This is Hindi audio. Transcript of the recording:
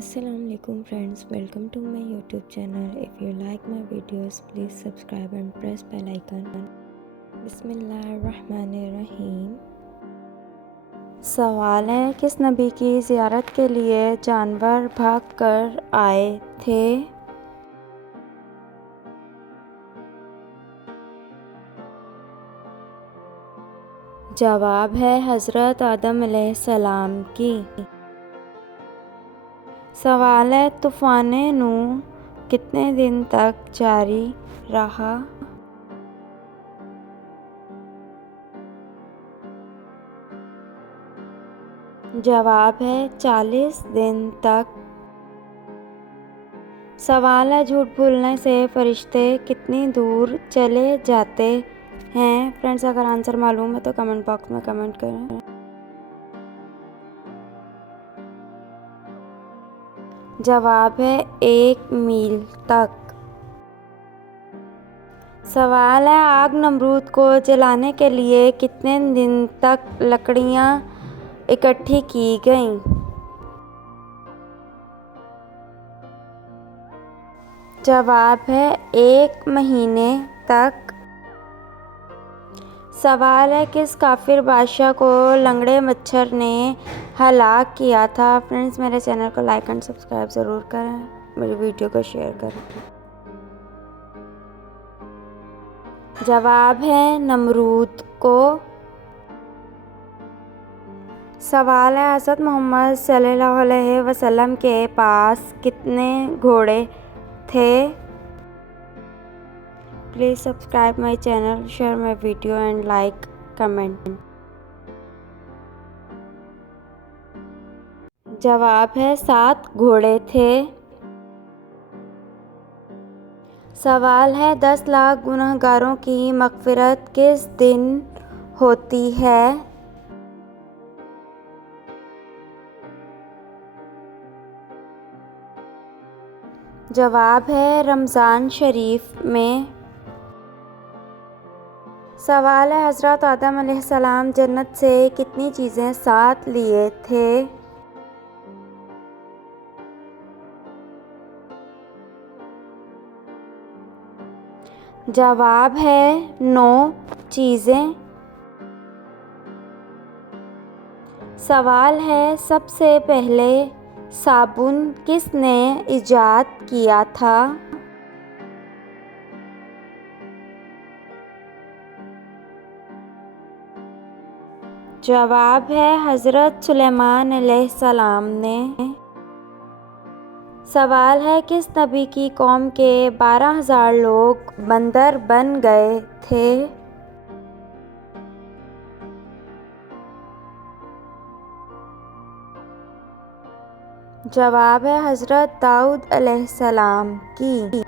Assalamualaikum friends, welcome to my YouTube channel. If you like my videos, please subscribe and press bell icon. बिस्मिल्लाहिर्रहमानिर्रहीम। सवाल है, किस नबी की ज़ियारत के लिए जानवर भाग कर आए थे? जवाब है हज़रत आदम अलैहिस्सलाम की। सवाल है, तूफ़ान नूह कितने दिन तक जारी रहा? जवाब है 40 दिन तक। सवाल है, झूठ बोलने से फरिश्ते कितनी दूर चले जाते हैं? फ्रेंड्स, अगर आंसर मालूम है तो कमेंट बॉक्स में कमेंट करें। जवाब है 1 मील तक। सवाल है, आग नमरूद को जलाने के लिए कितने दिन तक लकड़ियाँ इकट्ठी की गईं? जवाब है 1 महीने तक। सवाल है, किस काफिर बादशाह को लंगड़े मच्छर ने हलाक किया था? फ्रेंड्स, मेरे चैनल को लाइक एंड सब्सक्राइब ज़रूर करें, मेरी वीडियो को शेयर करें। जवाब है नमरूद को। सवाल है, हज़रत मोहम्मद सल्लल्लाहु अलैहि वसल्लम के पास कितने घोड़े थे? Please subscribe my channel, share my video and like comment. जवाब है 7 घोड़े थे। सवाल है, 10 लाख गुनहगारों की मग़फ़िरत किस दिन होती है? जवाब है रमज़ान शरीफ में। सवाल है, हज़रत आदम अलैहिस्सलाम जन्नत से कितनी चीज़ें साथ लिए थे? जवाब है 9 चीज़ें। सवाल है, सबसे पहले साबुन किसने इजाद किया था? जवाब है हज़रत सुलेमान अलैहिस्सलाम ने। सवाल है, किस नबी की कौम के 12,000 लोग बंदर बन गए थे? जवाब है हज़रत दाऊद अलैहिस्सलाम की।